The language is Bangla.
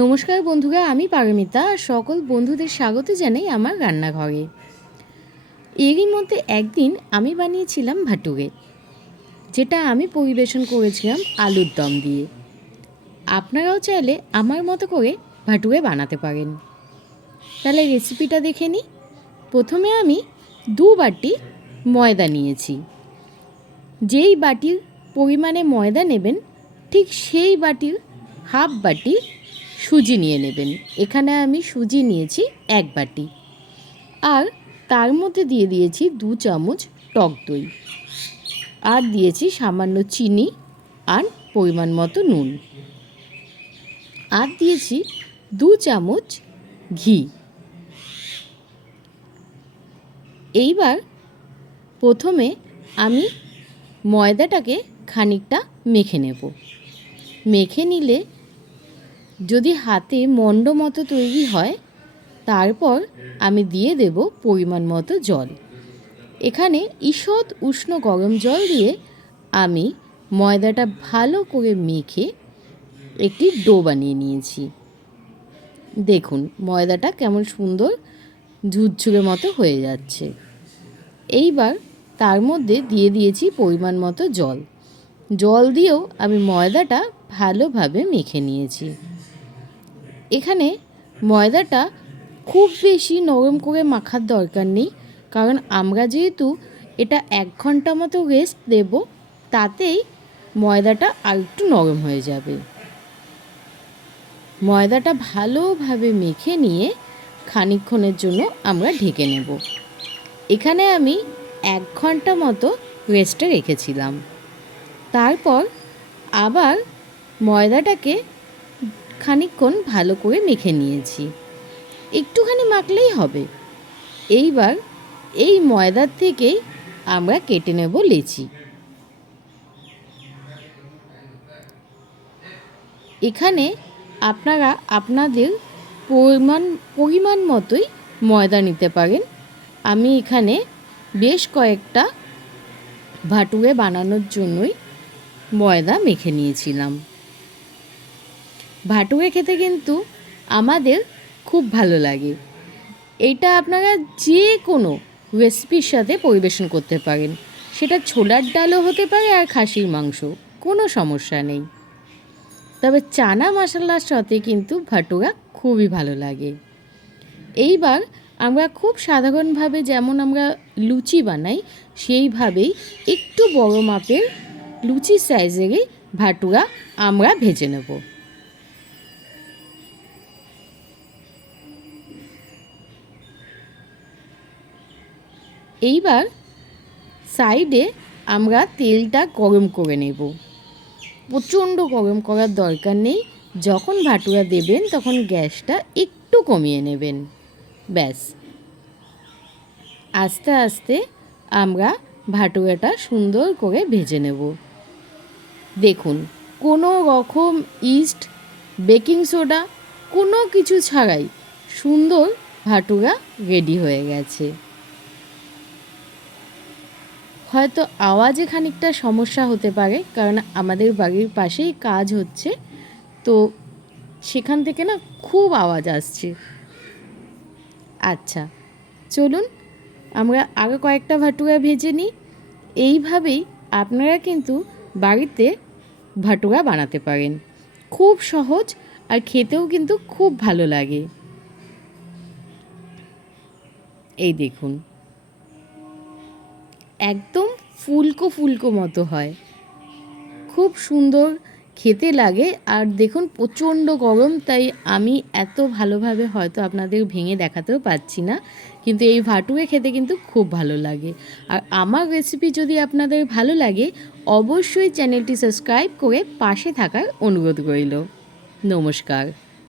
নমস্কার বন্ধুরা, আমি পারমিতা আর সকল বন্ধুদের স্বাগত জানাই আমার রান্নাঘরে। এরই মধ্যে একদিন আমি বানিয়েছিলাম ভাটুরে, যেটা আমি পরিবেশন করেছিলাম আলুর দম দিয়ে। আপনারাও চাইলে আমার মতো করে ভাটুরে বানাতে পারেন। তাহলে রেসিপিটা দেখে নিই। প্রথমে আমি 2 বাটি ময়দা নিয়েছি। যেই বাটির পরিমাণে ময়দা নেবেন ঠিক সেই বাটির হাফ বাটি সুজি নিয়ে নেবেন। এখানে আমি সুজি নিয়েছি 1 বাটি, আর তার মধ্যে দিয়ে দিয়েছি 2 চামচ টক দই, আর দিয়েছি সামান্য চিনি আর পরিমাণ মতো নুন, আর দিয়েছি 2 চামচ ঘি। এইবার প্রথমে আমি ময়দাটাকে খানিকটা মেখে নেব। মেখে নিলে যদি হাতে মণ্ড মতো তৈরি হয়, তারপর আমি দিয়ে দেব পরিমাণ মতো জল। এখানে ঈষৎ উষ্ণ গরম জল দিয়ে আমি ময়দাটা ভালো করে মেখে একটি ডো বানিয়ে নিয়েছি। দেখুন ময়দাটা কেমন সুন্দর ঝুরঝুরে মতো হয়ে যাচ্ছে। এইবার তার মধ্যে দিয়ে দিয়েছি পরিমাণ মতো জল। জল দিয়েও আমি ময়দাটা ভালোভাবে মেখে নিয়েছি। এখানে ময়দাটা খুব বেশি নরম করে মাখার দরকার নেই, কারণ আমরা যেহেতু এটা 1 ঘন্টা মতো রেস্ট দেব, তাতেই ময়দাটা আর একটু নরম হয়ে যাবে। ময়দাটা ভালোভাবে মেখে নিয়ে খানিকক্ষণের জন্য আমরা ঢেকে নেব। এখানে আমি 1 ঘন্টা মতো রেস্টে রেখেছিলাম। তারপর আবার ময়দাটাকে খানিকক্ষণ ভালো করে মেখে নিয়েছি। একটুখানি মাখলেই হবে। এইবার এই ময়দার থেকেই আমরা কেটে নেব লেচি। এখানে আপনারা আপনাদের পরিমাণ মতোই ময়দা নিতে পারেন। আমি এখানে বেশ কয়েকটা ভাটুরে বানানোর জন্যই ময়দা মেখে নিয়েছিলাম। ভাটুরে খেতে কিন্তু আমাদের খুব ভালো লাগে। এইটা আপনারা যে কোনো রেসিপির সাথে পরিবেশন করতে পারেন। সেটা ছোলার ডালও হতে পারে আর খাসির মাংস, কোনো সমস্যা নেই। তবে চানা মশলার সাথে কিন্তু ভাটুরা খুবই ভালো লাগে। এইবার আমরা খুব সাধারণভাবে যেমন আমরা লুচি বানাই, সেইভাবেই একটু বড় মাপের লুচি সাইজেরই ভাটুরা আমরা ভেজে নেব। এইবার সাইডে আমরা তেলটা গরম করে নেব। প্রচণ্ড গরম করার দরকার নেই। যখন ভাটুরা দেবেন তখন গ্যাসটা একটু কমিয়ে নেবেন, ব্যাস। আস্তে আস্তে আমরা ভাটুরাটা সুন্দর করে ভেজে নেব। দেখুন কোনো রকম ইস্ট, বেকিং সোডা কোনো কিছু ছাড়াই সুন্দর ভাটুরা রেডি হয়ে গেছে। হয়তো আওয়াজে খানিকটা সমস্যা হতে পারে, কারণ আমাদের বাড়ির পাশেই কাজ হচ্ছে, তো সেখান থেকে না খুব আওয়াজ আসছে। আচ্ছা চলুন আমরা আরও কয়েকটা ভাটুরা ভেজে নিই। এইভাবেই আপনারা কিন্তু বাড়িতে ভাটুরা বানাতে পারেন। খুব সহজ আর খেতেও কিন্তু খুব ভালো লাগে। এই দেখুন একদম ফুলকো ফুলকো মতো হয়, খুব সুন্দর খেতে লাগে। আর দেখুন প্রচণ্ড গরম, তাই আমি এত ভালোভাবে হয়তো আপনাদের ভেঙে দেখাতেও পারছি না, কিন্তু এই ভাটুরে খেতে কিন্তু খুব ভালো লাগে। আর আমার রেসিপি যদি আপনাদের ভালো লাগে, অবশ্যই চ্যানেলটি সাবস্ক্রাইব করে পাশে থাকার অনুরোধ রইল। নমস্কার।